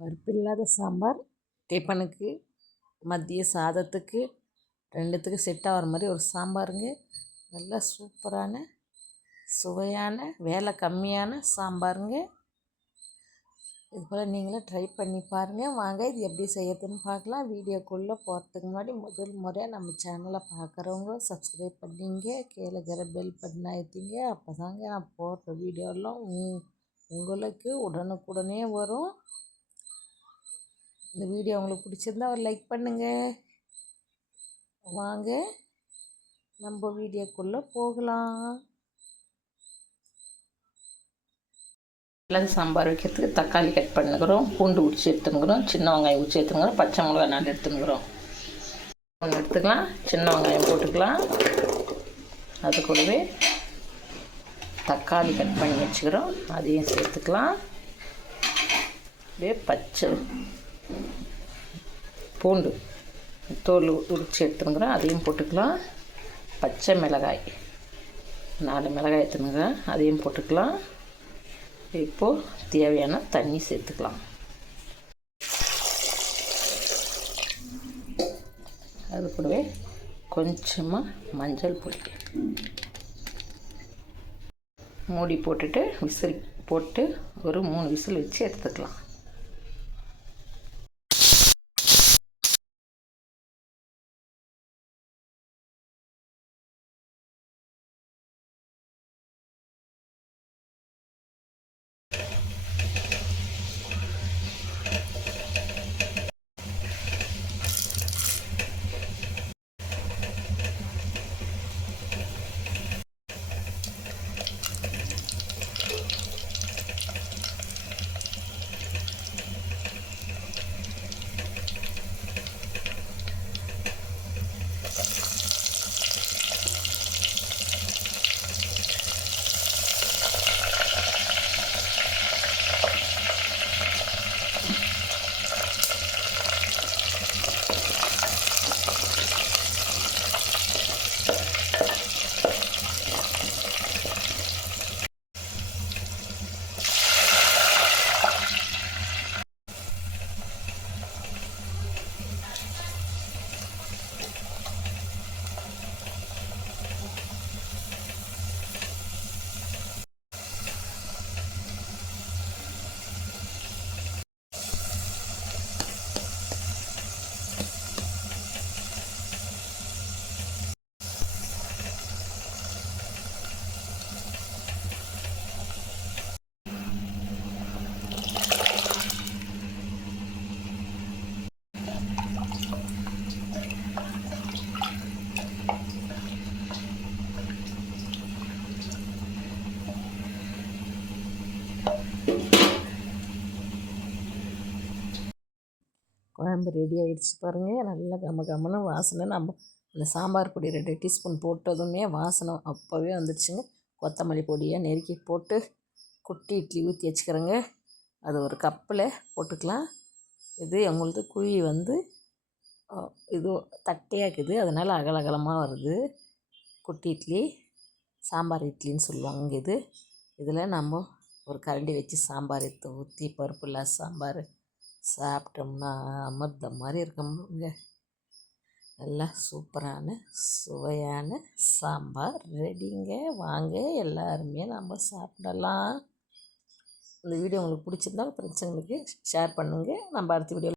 பருப்பு இல்லாத சாம்பார் டிஃபனுக்கு மதிய சாதத்துக்கு ரெண்டுத்துக்கும் செட் ஆகிற மாதிரி ஒரு சாம்பாருங்க. நல்லா சூப்பரான சுவையான வேலை கம்மியான சாம்பாருங்க. இது போல் நீங்களும் ட்ரை பண்ணி பாருங்கள். வாங்க இது எப்படி செய்யறதுன்னு பார்க்கலாம். வீடியோக்குள்ளே போகிறதுக்கு முன்னாடி முதல் முறையாக நம்ம சேனலை பார்க்குறவங்க சப்ஸ்கிரைப் பண்ணிங்க, கீழே இருக்கிற பெல் பட்டன் ஆயிட்டீங்க. அப்போ தாங்க நான் போடுற வீடியோலாம் உங்களுக்கு உடனுக்குடனே வரும். இந்த வீடியோ உங்களுக்கு பிடிச்சிருந்தா ஒரு லைக் பண்ணுங்கள். வாங்க நம்ம வீடியோக்குள்ளே போகலாம். மிளகு சாம்பார் வைக்கிறதுக்கு தக்காளி கட் பண்ணுக்கிறோம், பூண்டு உரிச்சு எடுத்துனுக்கிறோம், சின்ன வெங்காயம் உரிச்சு எடுத்துனுக்கிறோம், பச்சை மிளகாய் நாலு எடுத்துனுக்கிறோம். ஒன்று எடுத்துக்கலாம், சின்ன வெங்காயம் போட்டுக்கலாம். அது கூடவே தக்காளி கட் பண்ணி வச்சுக்கிறோம், அதையும் சேர்த்துக்கலாம். அப்படியே பச்சை பூண்டு தோல் உரிச்சு எடுத்துனுக்கிறோம், அதையும் போட்டுக்கலாம். பச்சை மிளகாய் 4 மிளகாய் எடுத்துனுக்கிறேன், அதையும் போட்டுக்கலாம். இப்போது தேவையான தண்ணி சேர்த்துக்கலாம். அது கூடவே கொஞ்சமாக மஞ்சள் பொடி மூடி போட்டுட்டு விசில் போட்டு ஒரு 3 விசில் வச்சு எடுத்துக்கலாம். குழம்பு ரெடி ஆகிடுச்சு பாருங்கள். நல்லா கமன்னு வாசனை. நம்ம இந்த சாம்பார் பொடி 2 டீஸ்பூன் போட்டதுமே வாசனை அப்போவே வந்துடுச்சுங்க. கொத்தமல்லி பொடியை நெருக்கி போட்டு குட்டி இட்லி ஊற்றி வச்சுக்கிறேங்க. அது ஒரு கப்பில் போட்டுக்கலாம். இது எங்களுக்கு குழி இது தட்டையாக இருக்குது, அதனால் அகலகலமாக வருது. குட்டி இட்லி சாம்பார் இட்லின்னு சொல்லுவாங்க. இதில் நம்ம ஒரு கரண்டி வச்சு சாம்பார் எடுத்து ஊற்றி பருப்பு இல்லாத சாம்பார் சாப்பிட்டோம்னா அமிர்தம் மாதிரி இருக்குங்க. நல்லா சூப்பரான சுவையான சாம்பார் ரெடிங்க. வாங்க எல்லாருமே நம்ம சாப்பிடலாம். இந்த வீடியோ உங்களுக்கு பிடிச்சிருந்தா ஃப்ரெண்ட்ஸுங்களுக்கு ஷேர் பண்ணுங்கள். நம்ம அடுத்த வீடியோ